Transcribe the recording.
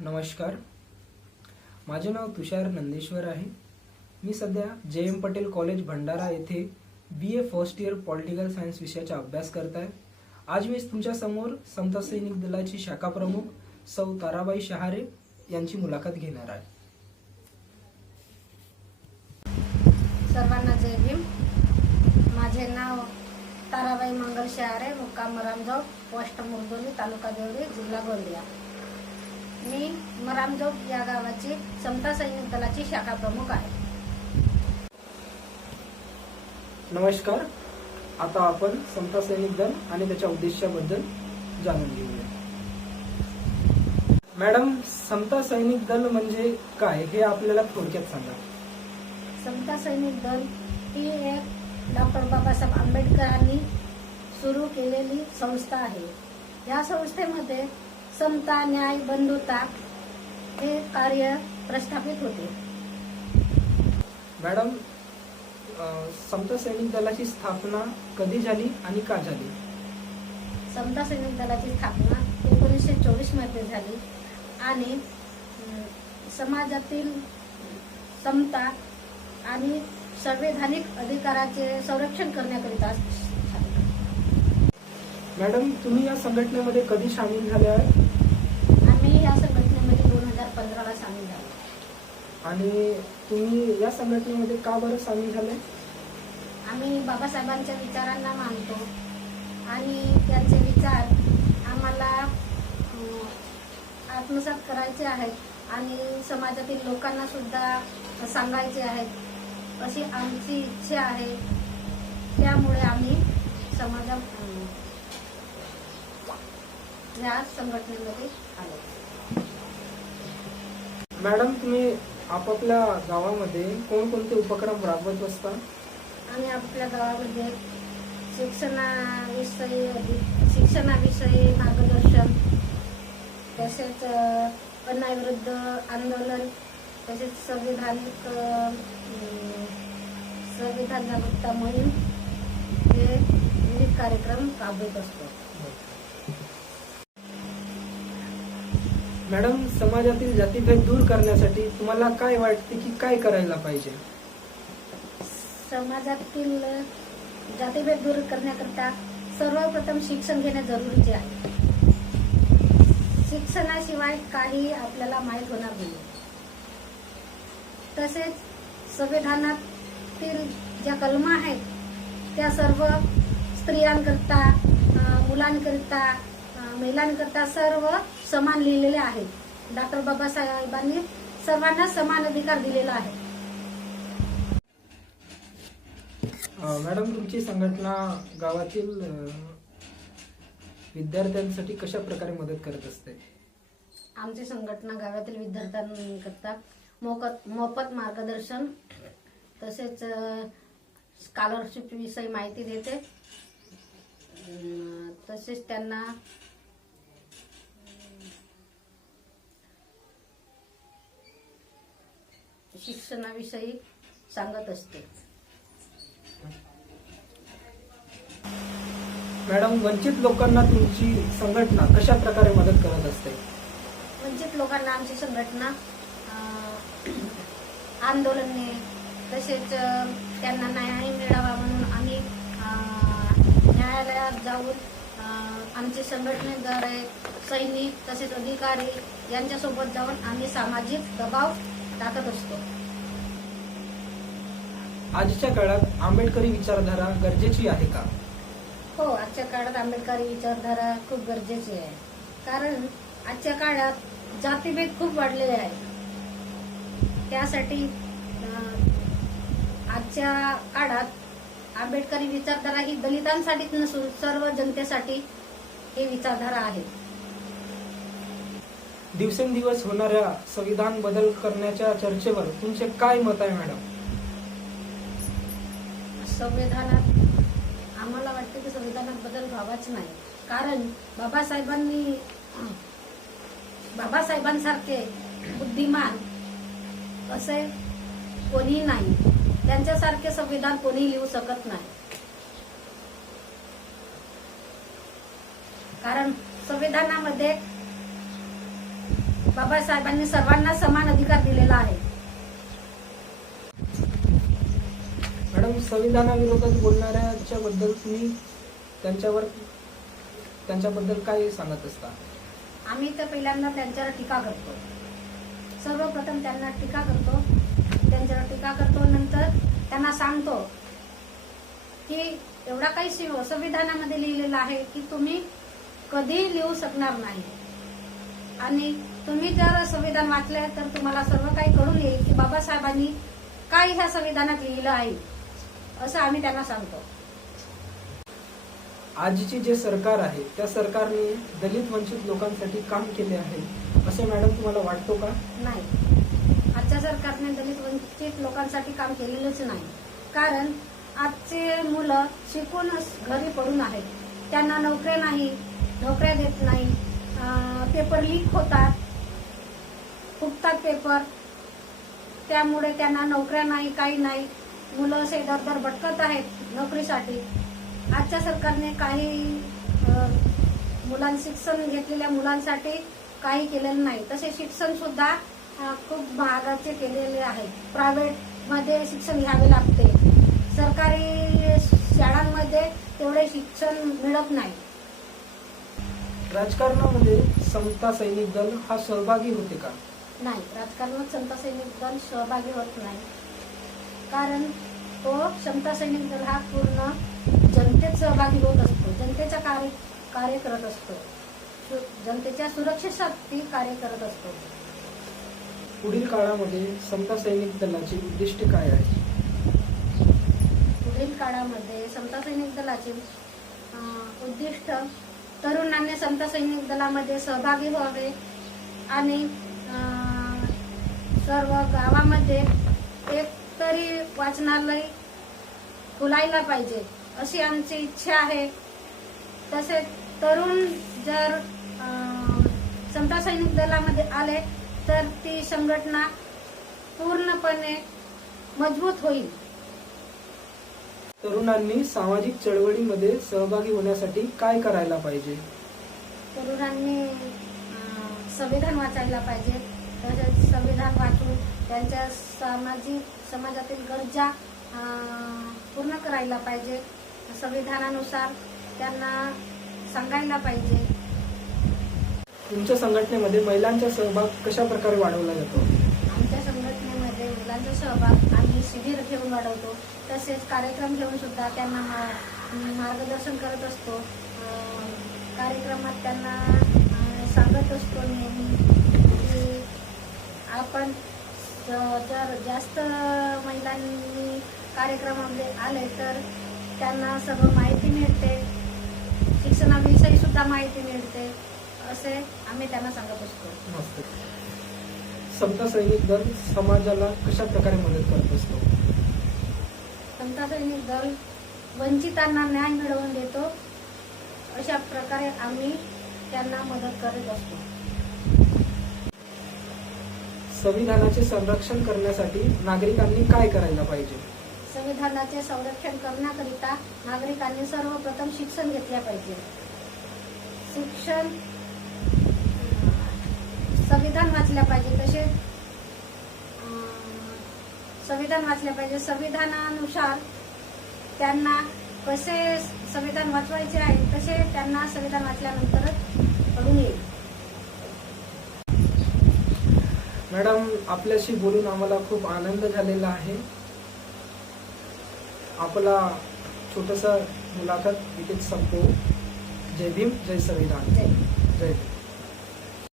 नमस्कार, माझे नाव तुषार नंदेश्वर आहे। मी सध्या JM पटेल कॉलेज भंडारा येथे BA first year political science विषयाचा अभ्यास करत आहे। आज मी तुमच्या समोर समता सैनिक दलाची शाखा प्रमुख सौ ताराबाई शहारे यांची मुलाखत घेणार आहे। सर्वांना जय भीम। माझे नाव ताराबाई मंगल शहारे, मुक्काम मरामजोग, पोस्ट मुरदोली, तालुका देवरी, जिल्हा गोंदिया। मी मरामजोग या गावाची समता सैनिक दलाची शाखा प्रमुख आहे। नमस्कार, आता आपण समता सैनिक दल आणि त्याच्या उद्देशाबद्दल जाणून घेऊया। मॅडम, समता सैनिक दल म्हणजे काय हे आपल्याला थोडक्यात सांगा। समता सैनिक दल ही एक डॉक्टर बाबासाहेब आंबेडकरांनी सुरू केलेली संस्था आहे। या संस्थेमध्ये समता, न्याय, बंधुता हे कार्य प्रस्थापित होते। मॅडम, समता सैनिक दलाची स्थापना कधी झाली आणि का झाली? समता सैनिक दलाची स्थापना 1924 मध्ये झाली आणि समाजातील समता आणि संवैधानिक अधिकाराचे संरक्षण करण्याकरिता झाली। मॅडम, तुम्ही या संघटनेमध्ये कधी सामील झाले आहे? आम्ही या संघटनेमध्ये 2015 ला सामील झालो। आणि तुम्ही या संघटनेमध्ये का बरं सामील झाले? आम्ही बाबासाहेबांच्या विचारांना मानतो आणि त्यांचे विचार आम्हाला आत्मसात करायचे आहेत आणि समाजातील लोकांना सुद्धा सांगायचे आहेत अशी आमची इच्छा आहे। त्यामुळे आम्ही या संघटनेमध्ये आलो। मॅडम, तुम्ही आपापल्या गावामध्ये कोणकोणते उपक्रम राबवत असता? आम्ही आपल्या गावामध्ये शिक्षणाविषयी मार्गदर्शन, तसेच अन्यायाविरुद्ध आंदोलन, तसेच संविधान जागरूकता मोहीम हे विविध कार्यक्रम राबवत असतो। मॅडम, समाजातील जातीभेद दूर करण्यासाठी तुम्हाला काय वाटते की काय करायला पाहिजे? समाजातील जातीभेद दूर करण्याकरता सर्वप्रथम शिक्षण घेणे जरुरीचे आहे। शिक्षणाशिवाय काही आपल्याला माहीत होणार नाही। तसेच संविधानातील ज्या कलमा आहेत त्या सर्व स्त्रियांकरता, मुलांकरता, महिलांकरता सर्व समान लिहिलेले आहेत। डॉक्टर बाबासाहेबांनी सर्वांना समान अधिकार दिलेला आहे। मॅडम, तुमची संघटना गावातील विद्यार्थ्यांसाठी कशा प्रकारे मदत करत असते? आमची संघटना गावातील विद्यार्थ्यांकरता मोफत मार्गदर्शन, तसेच स्कॉलरशिप विषयी माहिती देते, तसेच त्यांना शिक्षणाविषयी सांगत असते। मॅडम, वंचित लोकांना तुमची संघटना कशा प्रकारे मदत करत असते? वंचित लोकांना आमची संघटना आंदोलने, तसेच त्यांना न्याय मिळावा म्हणून आम्ही न्यायालयात जाऊन आमच्या संघटनेद्वारे सैनिक तसेच अधिकारी यांच्यासोबत जाऊन आम्ही सामाजिक दबाव टाकत असतो। आजच्या काळात आंबेडकरी विचारधारा गरजेची आहे का? हो, आजच्या काळात आंबेडकरी विचारधारा खूप गरजेची आहे। कारण आजच्या काळात जातीभेद खूप वाढलेले आहे। त्यासाठी आजच्या काळात आंबेडकरी विचारधारा ही दलितांसाठीच नसून सर्व जनतेसाठी ही विचारधारा आहे। दिवसेंदिवस होणाऱ्या संविधान बदल करण्याच्या चर्चेवर तुमचे काय मत आहे मॅडम? संविधानात आम्हाला वाटते की संविधानात बदल व्हावाच नाही। कारण बाबासाहेबांसारखे बुद्धिमान असे कोणी नाही। त्यांच्यासारखे संविधान कोणी लिहू शकत नाही। कारण संविधानामध्ये बाबासाहेबांनी सर्वांना समान अधिकार दिलेला आहे. मॅडम, संविधानाविरोधात बोलणाऱ्याच्या बद्दल तुम्ही त्यांच्याबद्दल काय सांगत असता? आम्ही तर पहिल्यांदा त्यांच्यावर टीका करतो. सर्वप्रथम त्यांना टीका करतो, त्यांच्यावर टीका करतो. नंतर त्यांना सांगतो की एवढा काही संविधानामध्ये लिहिलेलं आहे की तुम्ही कधी लिहू शकणार नाही. आणि तुम्ही जर संविधान वाचले तर तुम्हाला सर्व काही कळून येईल की बाबासाहेबांनी काय ह्या संविधानात लिहिलं आहे, असं आम्ही त्यांना सांगतो. आजची जे सरकार आहे त्या सरकारने दलित वंचित लोकांसाठी काम केले आहे असं मॅडम तुम्हाला वाटतो का? नाही, आजच्या सरकारने दलित वंचित लोकांसाठी काम केलेलंच नाही. कारण आजचे मुलं शिकून घरी पडून आहेत, त्यांना नोकऱ्या नाही, नोकऱ्या देत नाही, पेपर लीक होतात, फुटतात पेपर, त्यामुळे त्यांना नोकऱ्या नाही, काही नाही. मुलं असे दर भटकत आहेत नोकरीसाठी. आजच्या सरकारने काही शिक्षण घेतलेल्या मुलांसाठी काही केलेलं नाही. तसे शिक्षण सुद्धा खूप महागाचे केलेले आहे. प्रायव्हेट मध्ये शिक्षण घ्यावे लागते, सरकारी शाळांमध्ये तेवढे शिक्षण मिळत नाही. राजकारणामध्ये समता सैनिक दल हा सहभागी होते का? नाही, राजकारणात समता सैनिक दल सहभागी होत नाही. कारण तो समता सैनिक दल हा पूर्ण जनतेत सहभागी होत असतो, जनतेचा कार्य करत असतो, जनतेच्या सुरक्षेसाठी कार्य करत असतो. पुढील काळामध्ये समता सैनिक दलाची उद्दिष्ट काय आहे? पुढील काळामध्ये समता सैनिक दलाचे उद्दिष्ट तरुणांनी समता सैनिक दलामध्ये सहभागी व्हावे आणि सर्व गावामध्ये एक तरी वाचनालय खुलायला पाहिजे अशी आमची इच्छा आहे. तसेच तरुण जर समता सैनिक दलामध्ये आले तर ती संघटना पूर्णपणे मजबूत होईल. तरुणांनी सामाजिक चळवळीमध्ये सहभागी होण्यासाठी काय करायला पाहिजे? तरुणांनी संविधान वाचायला पाहिजे. तसेच संविधान वाचून त्यांच्या समाजातील गरजा पूर्ण करायला पाहिजे. संविधानानुसार त्यांना सांगायला पाहिजे. तुमच्या संघटनेमध्ये महिलांचा सहभाग कशा प्रकारे वाढवला जातो? आमच्या संघटनेमध्ये मुलांचा सहभाग आम्ही शिबिर घेऊन वाढवतो. तसेच कार्यक्रम घेऊन सुद्धा त्यांना मार्गदर्शन करत असतो. कार्यक्रमात त्यांना सांगत असतो नेहमी की आपण जर जास्त महिलांनी कार्यक्रमामध्ये आले तर त्यांना सर्व माहिती मिळते, शिक्षणाविषयी सुद्धा माहिती मिळते, असे आम्ही त्यांना सांगत असतो. मस्त. समता सैनिक दल समाजाला कशा प्रकारे मदत करत असतो? समता सैनिक दल वंचितांना न्याय मिळवून देतो, अशा प्रकारे आम्ही त्यांना मदत करत असतो. संविधानाचे संरक्षण करण्यासाठी नागरिकांनी काय करायला पाहिजे? संविधानाचे संरक्षण करण्याकरिता नागरिकांनी सर्वप्रथम शिक्षण घेतले पाहिजे. संविधान वाचल्या पाहिजे. तसेच संविधान वाचले पाहिजे. संविधानानुसार त्यांना कसे संविधान वाचवायचे आहे तसे त्यांना संविधान वाचल्यानंतरच कळून येईल. मॅडम, आपल्याशी बोलून आम्हाला खूप आनंद झालेला आहे. आपला छोटासा मुलाखत इथेच संपवू. जय भीम, जय संविधान. जय. जय भीम.